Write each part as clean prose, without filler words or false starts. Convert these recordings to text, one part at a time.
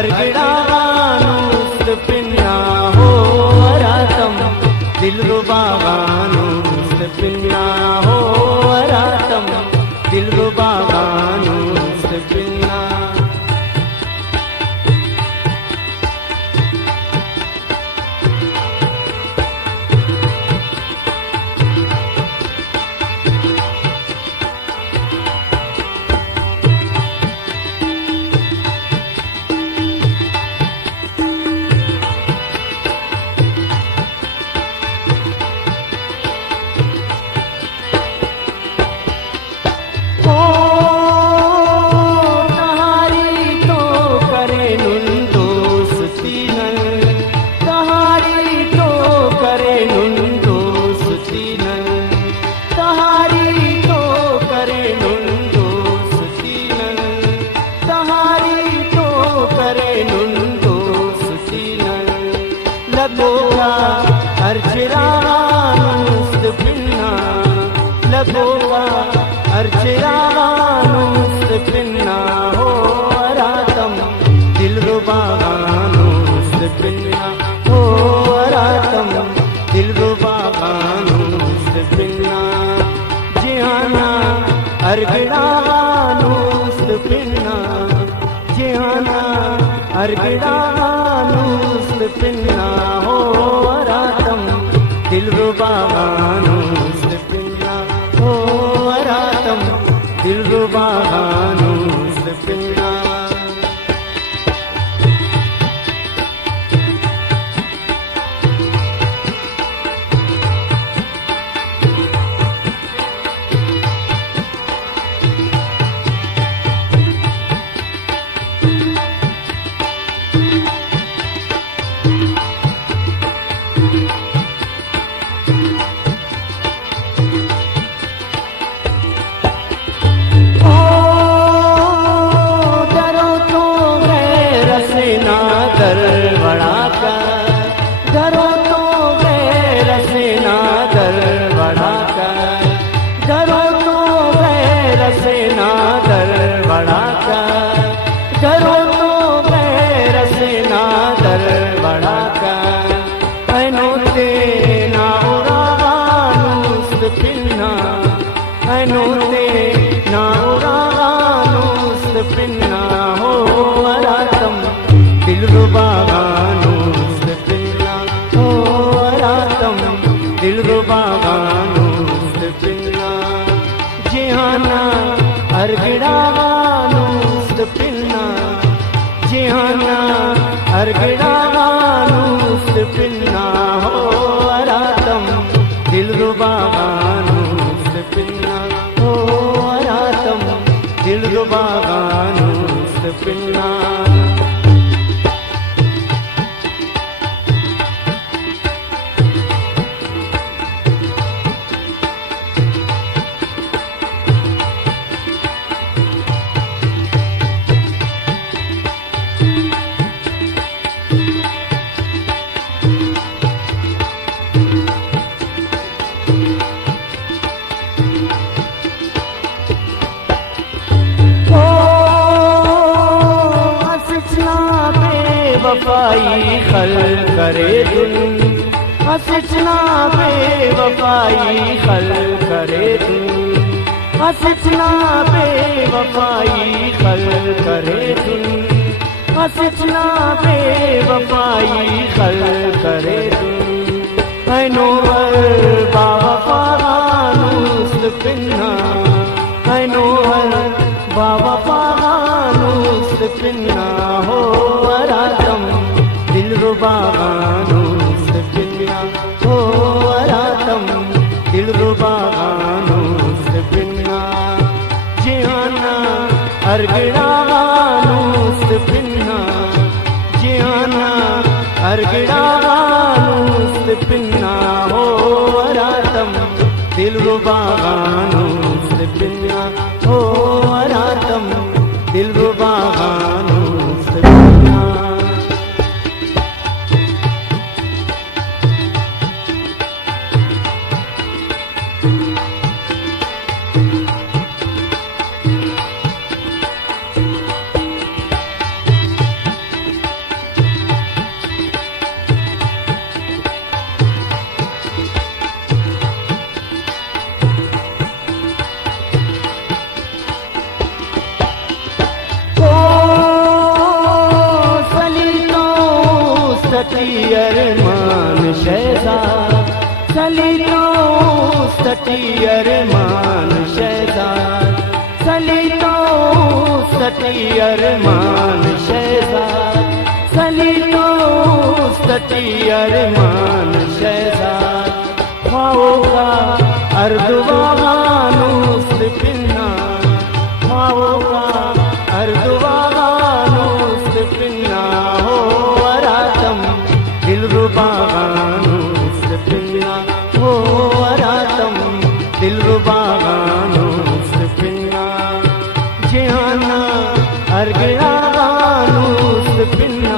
अर्गड़ावानुस्त pinna हो अरातम दिलरुबावानुस्त pinna हो अरातम दिलरुबावानुस्त pinna लगोगा अर्चरानुस्त pinna लगोगा अर्चरानुस्त pinna हो अरातम दिलरुबानुस्त पिन्ना हो अरातम दिलरुबानुस्त पिन्ना जिहाना अर्गड़ानुस्त पिन्ना जिहाना अर्गड़ानुस्त पिन्ना हो अरातम दिलरुबानुस्त पिन्ना हो अरातम दिलरुबानुस्त पिन्ना धरो तो गैर सेना दर बढ़ाकर धरो तो गैर सेना दर बढ़ाकर धरो तो गैर सेना दर बढ़ाकर अनोते ना उरानुस्त पिन्ना अनोते ना उरानुस्त पिन्ना हो अरातम दिलरुबानुस्त पिन्ना हो अरातम दिलरुबानुस्त पिन्ना जिहाना अर्गड़ावानुस्त पिन्ना जिहाना अर्गड़ावानुस्त पिन्ना हो अरातम दिलरुबानुस्त पिन्ना हो अरातम दिलरुबानुस्त पिन्ना वफाई खल करे दुन हसना बेवफाई खल करे दुन हसना बेवफाई खल करे दुन हसना बेवफाई खल करे दुन नोवर बावफानुस्त पिन्ना नोवर बावफानुस्त पिन्ना हो अरातम दिलरुबानुस्त पिन्ना हो अरातम दिलरुबानुस्त पिन्ना जिहाना अर्गड़ावानुस्त पिन्ना जिहाना अर्गड़ावानुस्त पिन्ना हो अरातम दिलरुबानुस्त पिन्ना हो अरातम दिलरुबानुस्त पिन्ना सटी अरमान शहजाद सलीतो सटी अरमान शहजाद सलीतो सटी अरमान शहजाद सलीतो सटी अरमान शहजाद ख्वाओं का अर्दवागानूस पिन्ना ख्वाओं का अर्दवागानूस पिन्ना हो अरातम दिलरुबागानूस पिन्ना हो अरातम दिलरुबागानूस pinna Ziana अर्गड़ागानूस pinna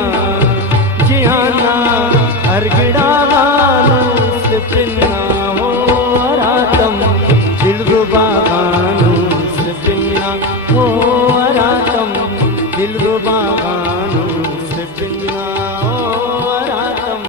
Ziana अर्गड़ागानूस pinna हो अरातम दिलरुबागानूस